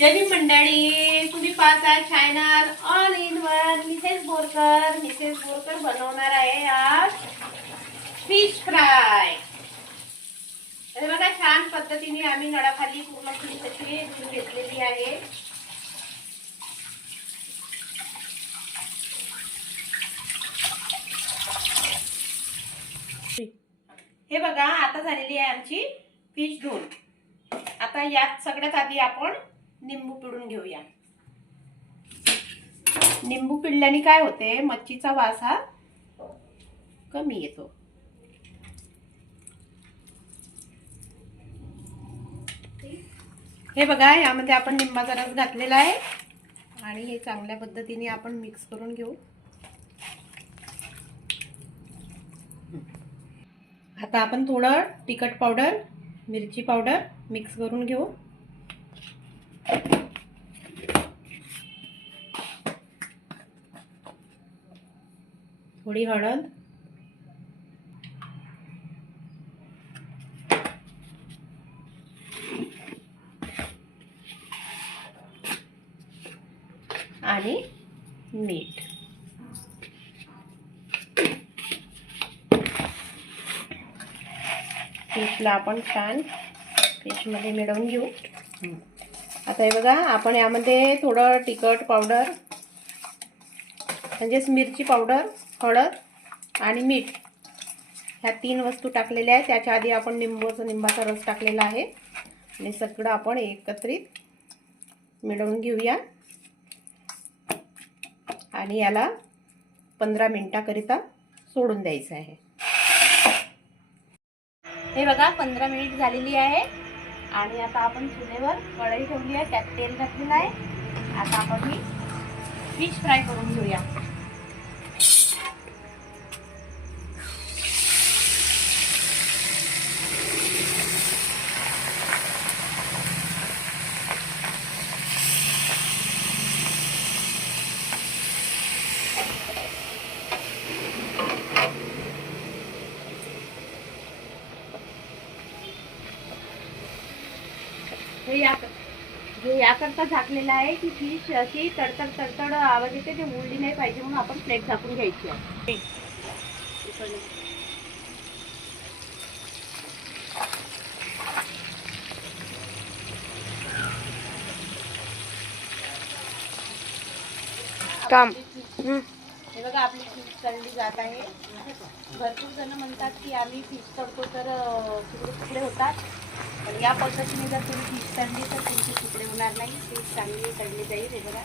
जनी मंडळी तुम्ही पाहता channel all in one Mrs Borkar Mrs Borkar बनवणार आहे आज फिश फ्राय अरे बघा छान पद्धतीने आम्ही नळाखाली पूर्ण फिश अशी धुवून घेतलेली आहे. हे बघा आता झालेली आहे आमची फिश धुवून आता यात सगळ्यात आधी आपण निंबू पिळून घेऊया. निंबू पिळल्याने काय होते? मच्छीचा वास हा कमी येतो. हे बघा यामध्ये आपण लिंबाचा रस घातलेला आहे. आणि हे चांगल्या पद्धतीने आपण मिक्स करून घेऊ. आता आपण थोडं तिखट पावडर मिरची पावडर मिक्स करून घेऊ. थोडी हळद. आणि मीठ. फिशला आपण छान फिशमध्ये मिळवून घेऊ. आता हे बघा आपण यामध्ये थोडं तिखट पावडर म्हणजेच मिरची पावडर हळद आणि मीठ ह्या तीन वस्तू टाकलेल्या आहेत. त्याच्या आधी आपण निंबूचं निंबाचा रस टाकलेला आहे. आणि सगळं आपण एकत्रित मिळवून घेऊया. आणि याला पंधरा मिनटाकरिता सोडून द्यायचं आहे. हे बघा पंधरा मिनिट झालेली आहे. आणि आता आपण चुलीवर कढई ठेवली आहे. त्यात तेल घातलेलं आहे. आता आपण ही फिश फ्राय करून घेऊया. हे या हे याकरता झाकलेलं आहे की फिश अशी तडतड तडतड आवाज येते ते उडली नाही पाहिजे म्हणून आपण प्लेट झाकून घ्यायची आहे. काम हे बघा आपली फिश तळली जात आहे. भरपूर जण म्हणतात की आम्ही फिश तळतो तर तिकडे तुकडे तुकडे होतात. पण या पद्धतीने जर तुम्ही फिश तळली तर तुमचे तुकडे होणार नाही. फिश चांगली तळली जाईल हे बघा.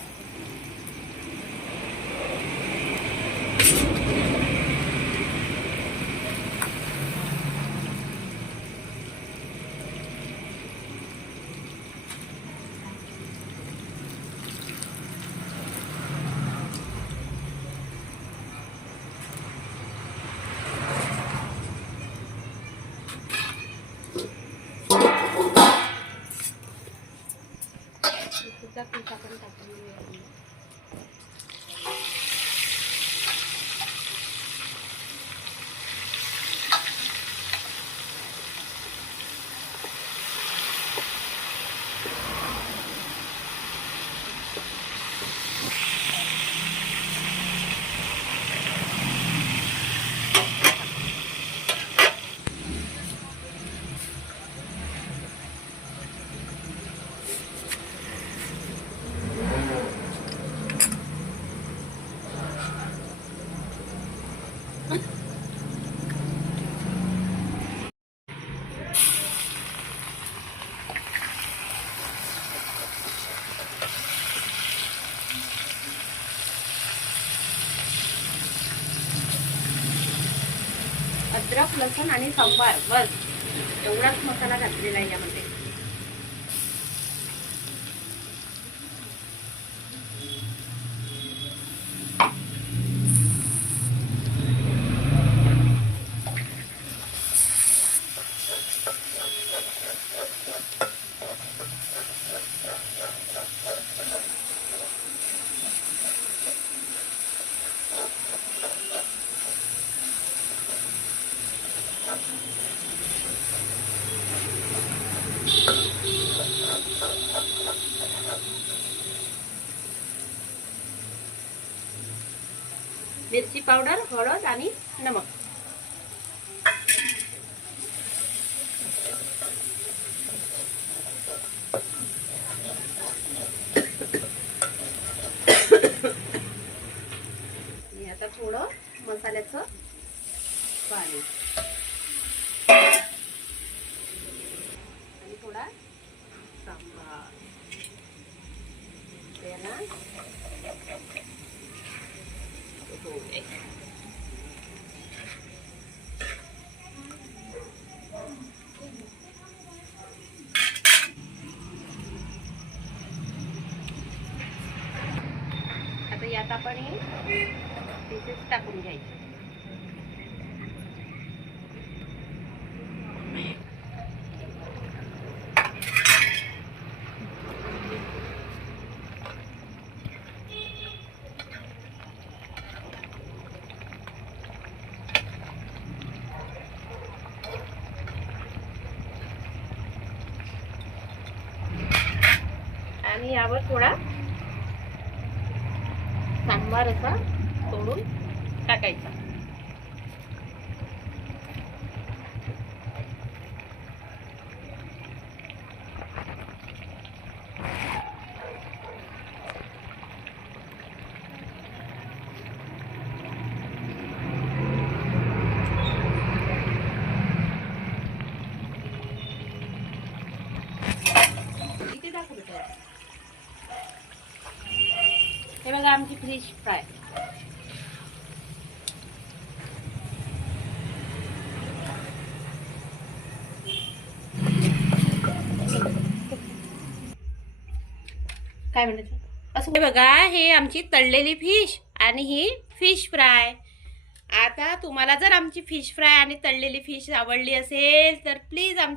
अद्रक लसूण आणि सांबार. बस. एवढाच मसाला घातलेला आहे यामध्ये. मिरची पावडर हळद आणि नमक आणि आता थोडं मसाल्याचं पाणी आणि थोडा सांबार त्याला होऊ दे. त्यात आपण हे पीसेस टाकून घ्यायचे. आणि यावर थोडा सांबार असा सोडून टाकायचा. बघा आमची फिश फ्राय काय म्हणायचं? असं बघा हे आमची तळलेली फिश आणि ही फिश फ्राय आता तुम्हाला जर आमची फिश फ्राय आणि तळलेली फिश आवडली असेल तर प्लीज आमच्या